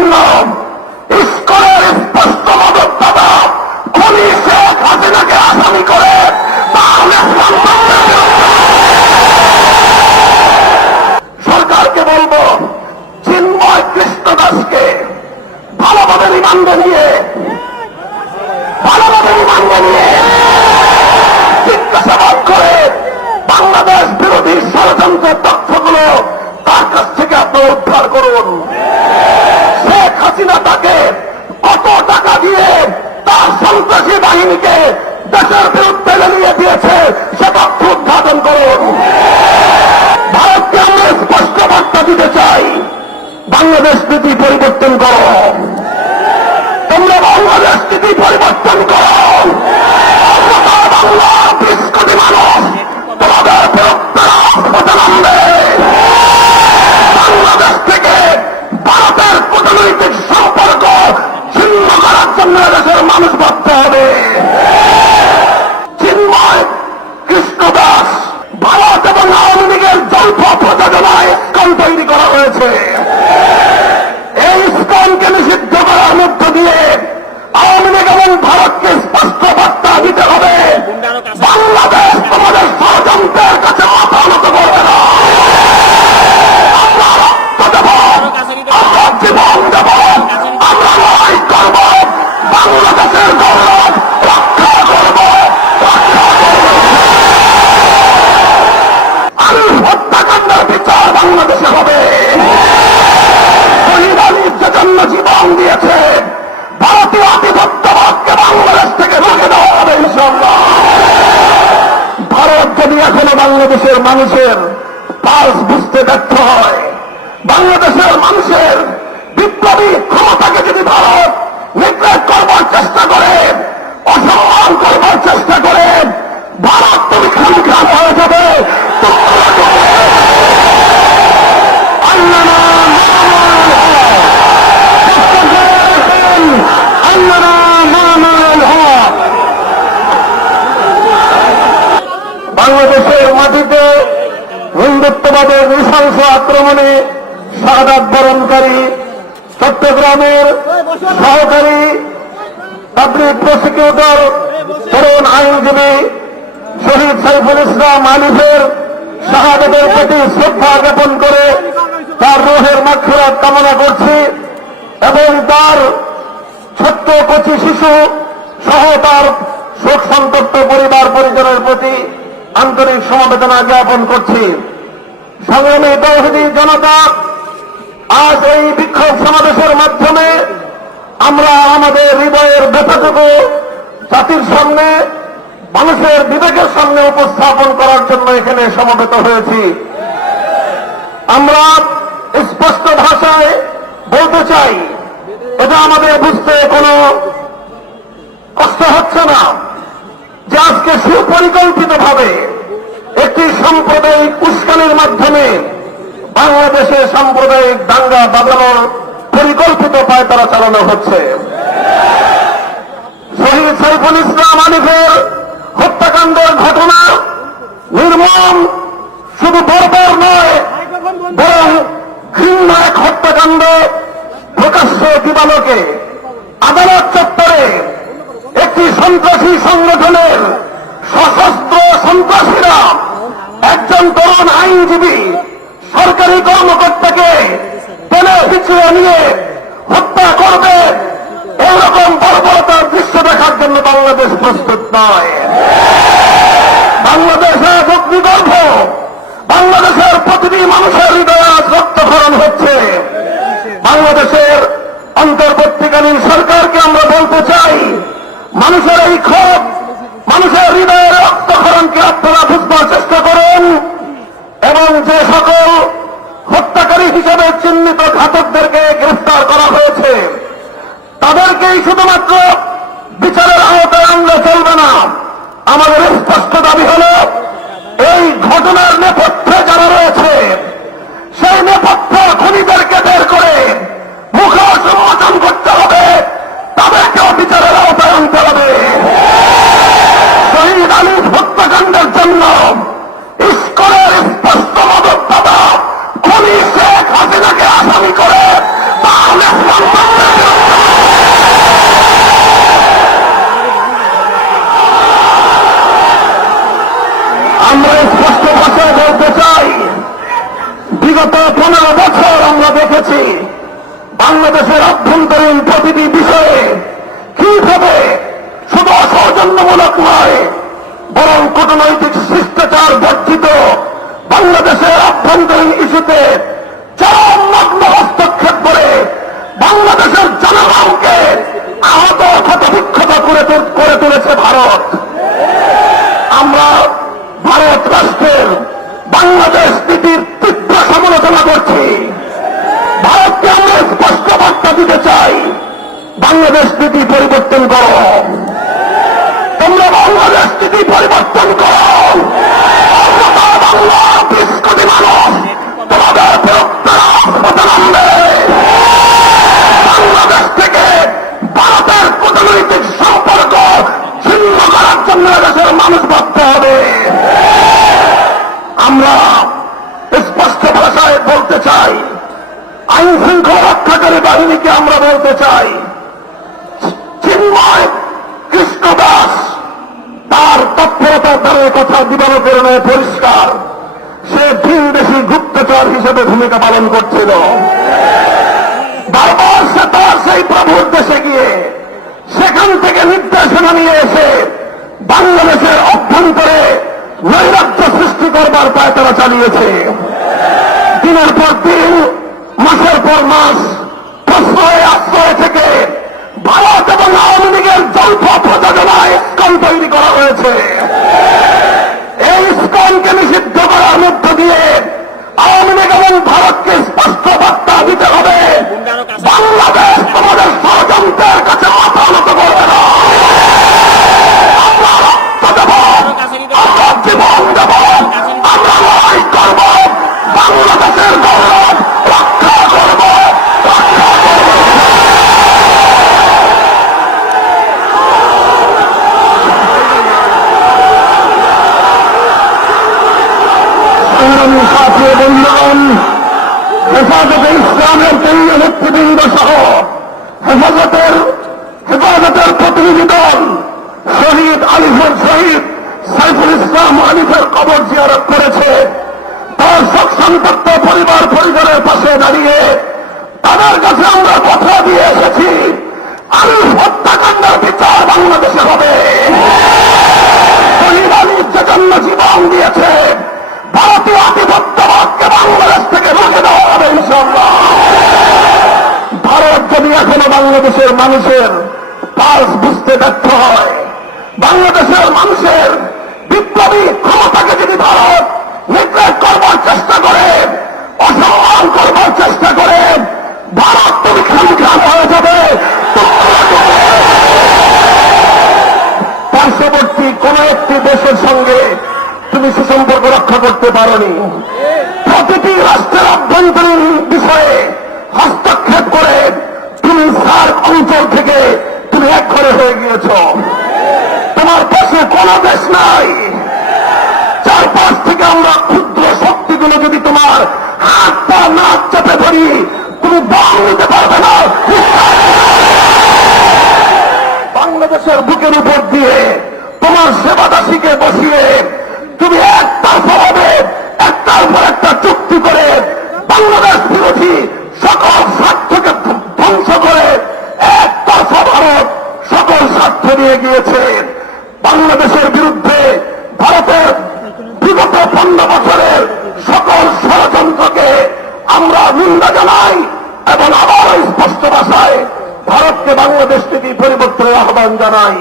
জন্য ইস্কনের স্পষ্ট মদতদাতা খুনি শেখ হাসিনাকে আসামি করে তাহলে সরকারকে বলবো চিন্ময় কৃষ্ণ দাসকে ভালোভাবে রিমান্ডে নিয়ে জিজ্ঞাসাবাদ করে বাংলাদেশ বিরোধী ষড়যন্ত্রের তথ্যগুলো তার কাছ থেকে আপনি উদ্ধার করুন। শেখ হাসিনা তাকে কত টাকা দিয়ে তার সন্ত্রাসী বাহিনীকে দেশের বিরুদ্ধে লেলিয়ে দিয়েছে সে তথ্য উদ্ঘাটন করুন। ভারতকে আমরা স্পষ্ট বার্তা দিতে চাই, বাংলাদেশ নীতি পরিবর্তন করো, তোমরা বাংলাদেশ নীতি পরিবর্তন করো। বাংলা 20 কোটি মানুষ তোমাদের বিরুদ্ধে রাজপথে নামবে। বাংলাদেশ থেকে ভারতের কূটনৈতিক সম্পর্ক ছিন্ন করার জন্য দেশের মানুষ ভাবতে হবে। চিন্ময় কৃষ্ণ দাস ভারত এবং আওয়ামী লীগের যৌথ প্রযোজনায় ইস্কন তৈরি করা হয়েছে। এই ইস্কনকে নিষিদ্ধ করার মধ্য দিয়ে আওয়ামী লীগ এবং ভারতকে স্পষ্ট বার্তা দিতে হবে, বাংলাদেশ তোমাদের ষড়যন্ত্রের কাছে মাথা নত করবে না। আমরা রক্ত দেব, আমরা জীবন দেব, আমরা লড়াই করব, বাংলাদেশের গৌরব রক্ষা করব। হত্যাকাণ্ডের বিচার বাংলাদেশে হবে। জন্য জীবন দিয়েছে, ভারতীয় আধিপত্যবাদকে বাংলাদেশ থেকে ভেঙে দেওয়া হবে ইনশাআল্লাহ। ভারত যদি এখনো বাংলাদেশের মানুষের পালস বুঝতে ব্যর্থ হয়, বাংলাদেশের মানুষের বিপ্লবী ক্ষমতাকে যদি ভারত নিগ্লেক্ট করবার চেষ্টা করে, অসম্মান করবার চেষ্টা করে, ভারত তুমি খামখাম হয়ে যাবে। বাংলাদেশের মাটিতে হিন্দুত্ববাদের নৃশংস আক্রমণে শাহাদাত বরণকারী চট্টগ্রামের সহকারী পাবলিক প্রসিকিউটর তরুণ আইনজীবী শহীদ সাইফুল ইসলাম আলিফের শাহাদাতের প্রতি শ্রদ্ধা জ্ঞাপন করে তার রুহের মাগফিরাত কামনা করছি এবং তার ছোট্ট কচি শিশু সহ তার শোক সন্তপ্ত পরিবার পরিজনের প্রতি আন্তরিক সমবেদনা জ্ঞাপন করছি। সংগ্রামী তৌহিদি জনতা, আজ এই বিক্ষোভ সমাবেশের মাধ্যমে আমরা আমাদের হৃদয়ের ব্যথাটুকু জাতির সামনে, মানুষের বিবেকের সামনে উপস্থাপন করার জন্য এখানে সমবেত হয়েছি। আমরা স্পষ্ট ভাষায় বলতে চাই, এটা আমাদের বুঝতে কোনো কষ্ট হচ্ছে না যে আজকে সুপরিকল্পিতভাবে একটি সাম্প্রদায়িক উস্কানির মাধ্যমে বাংলাদেশে সাম্প্রদায়িক দাঙ্গা বাঁধানোর পরিকল্পিত পায়তারা চালানো হচ্ছে। শহীদ সাইফুল ইসলাম আলিফের হত্যাকাণ্ডের ঘটনা নির্মম, শুধু বর্বর নয় বরং ঘৃণ্য এক হত্যাকাণ্ড। প্রকাশ্য দিবালোকে আদালত চত্বরে একটি সন্ত্রাসী সংগঠনের সশস্ত্র সন্ত্রাসীরা একজন তরুণ আইনজীবী সরকারি কর্মকর্তাকে টেনে পিছিয়ে নিয়ে হত্যা করবে, এইরকম বর্বরতার দৃশ্য দেখার জন্য বাংলাদেশ প্রস্তুত নয়। বাংলাদেশ আজ অগ্নিগর্ভ, বাংলাদেশের প্রতিটি মানুষের হৃদয়ে আজ রক্তক্ষরণ হচ্ছে। বাংলাদেশের অন্তর্বর্তীকালীন সরকারকে আমরা বলতে চাই, মানুষের এই ক্ষোভ, মানুষের হৃদয়ের রক্তক্ষরণকে আপনারা বুঝবার চেষ্টা করুন এবং যে সকল হত্যাকারী হিসেবে চিহ্নিত ঘাতকদেরকে গ্রেফতার করা হয়েছে তাদেরকেই শুধুমাত্র বিচারের আওতায় আনলে চলবে না। আমাদের স্পষ্ট দাবি হল, এই ঘটনার নেপথ্যে যারা রয়েছে সেই নেপথ্য খুনিদেরকে বের করে মুখোশ উন্মোচন করতে হবে, তাদেরকেও বিচারের আওতায় আনতে হবে। শহীদ আলিফ হত্যাকাণ্ডের জন্য ইস্কনের স্পষ্ট মদতদাতা খুনি শেখ হাসিনাকে আসামি করে তাহলে করেছি বাংলাদেশের অভ্যন্তরীণ প্রতিটি বিষয়ে কিভাবে শুধু সৌজন্যমূলক নয় বরং কূটনৈতিক শিষ্টাচার বর্জিত বাংলাদেশের অভ্যন্তরীণ ইস্যুতে চরমগ্ন হস্তক্ষেপ করে বাংলাদেশের জনগণকে আহত ক্ষতবিক্ষত করে তুলেছে ভারত। আমরা ভারত রাষ্ট্রের বাংলাদেশ নীতির তীব্র সমালোচনা করছি। ভারতকে আমরা স্পষ্ট বার্তা দিতে চাই, বাংলাদেশ নীতি পরিবর্তন করো, তোমরা বাংলাদেশ নীতি পরিবর্তন করো। বাংলা 20 কোটি মানুষ তোমাদের বিরুদ্ধে রাজপথে নামবে। বাংলাদেশ থেকে ভারতের কূটনৈতিক সম্পর্ক ছিন্ন করার জন্য দেশের মানুষ ভাবতে হবে। আমরা স্পষ্ট ভাষায় বলতে চাই, আইন শৃঙ্খলা রক্ষাকারী বাহিনীকে আমরা বলতে চাই, চিন্ময় কৃষ্ণ দাস তার তৎপরতার দ্বারা কথা দিবালোচনে পরিষ্কার, সে ভিনদেশী গুপ্তচর হিসেবে ভূমিকা পালন করছিল। বারবার সে তার সেই প্রভুর দেশে গিয়ে সেখান থেকে নির্দেশনা নিয়ে এসে বাংলাদেশের অভ্যন্তরে নৈরাজ্য সৃষ্টি করবার পায় তারা চালিয়েছে। দিনের পর দিন, মাসের পর মাস প্রশ্রয় আশ্রয় থেকে ভারত এবং আওয়ামী লীগের যৌথ প্রযোজনায় ইস্কন তৈরি করা হয়েছে। এই ইস্কনকে নিষিদ্ধ করার মধ্য দিয়ে আওয়ামী লীগ এবং ভারতকে স্পষ্ট বার্তা দিতে হবে, বাংলাদেশ তোমাদের ষড়যন্ত্রের কাছে মাথা নত করবে না। আমরা রক্ত দেব, আমরা জীবন দেব, আমরা লড়াই করব, বাংলাদেশের গৌরব রক্ষা করব, রক্ষা করব। সংগ্রামী সাথী বন্ধুগণ, হেফাজতে ইসলামের কেন্দ্রীয় নেতৃবৃন্দ সহ হেফাজতের প্রতিনিধি দল শহীদ আলিফের শহীদ সাইফুল ইসলাম আলিফের কবর জিয়ারত করেছে। তার শোক সন্তপ্ত পরিবার পরিজনের পাশে দাঁড়িয়ে তাদের কাছে আমরা কথা দিয়ে এসেছি, আলিফ হত্যাকাণ্ডের বিচার বাংলাদেশে হবে। শহীদ আলিফ যে জন্য জীবন দিয়েছে, ভারতীয় আধিপত্যবাদকে বাংলাদেশ থেকে রুখে দেওয়া হবে ইনশাআল্লাহ। ভারত যদি এখনো বাংলাদেশের মানুষের পালস বুঝতে ব্যর্থ হয়, বাংলাদেশের মানুষের বিপ্লবী ক্ষমতাকে যদি ভারত নিগ্রেট করবার চেষ্টা করে, অসম্মান করবার চেষ্টা করে, ভারত তুমি খামখাম হয়ে যাবে। পার্শ্ববর্তী কোন একটি দেশের সঙ্গে তুমি সুসম্পর্ক রক্ষা করতে পারোনি। প্রতিটি রাষ্ট্রের অভ্যন্তরীণ বিষয়ে হস্তক্ষেপ করে তুমি সার্ক অঞ্চল থেকে তুমি একঘরে হয়ে গিয়েছ। তোমার পাশে কোন দেশ নাই। চারপাশ থেকে আমরা ক্ষুদ্র শক্তিগুলো যদি তোমার হাত পা নাক চেপে ধরি, তুমি দম নিতে পারবে না। বাংলাদেশের বুকের উপর দিয়ে তোমার সেবাদাসীকে বসিয়ে তুমি একটার পর একটা চুক্তি করে বাংলাদেশ বিরোধী সকল স্বার্থকে ধ্বংস করে একতরফা ভারত সকল স্বার্থ নিয়ে গিয়েছে। বাংলাদেশের বিরুদ্ধে ভারতের বিগত 15 বছরের সকল ষড়যন্ত্রকে আমরা নিন্দা জানাই এবং আবার স্পষ্ট ভাষায় ভারতকে বাংলাদেশ থেকে পরিবর্তনের আহ্বান জানাই।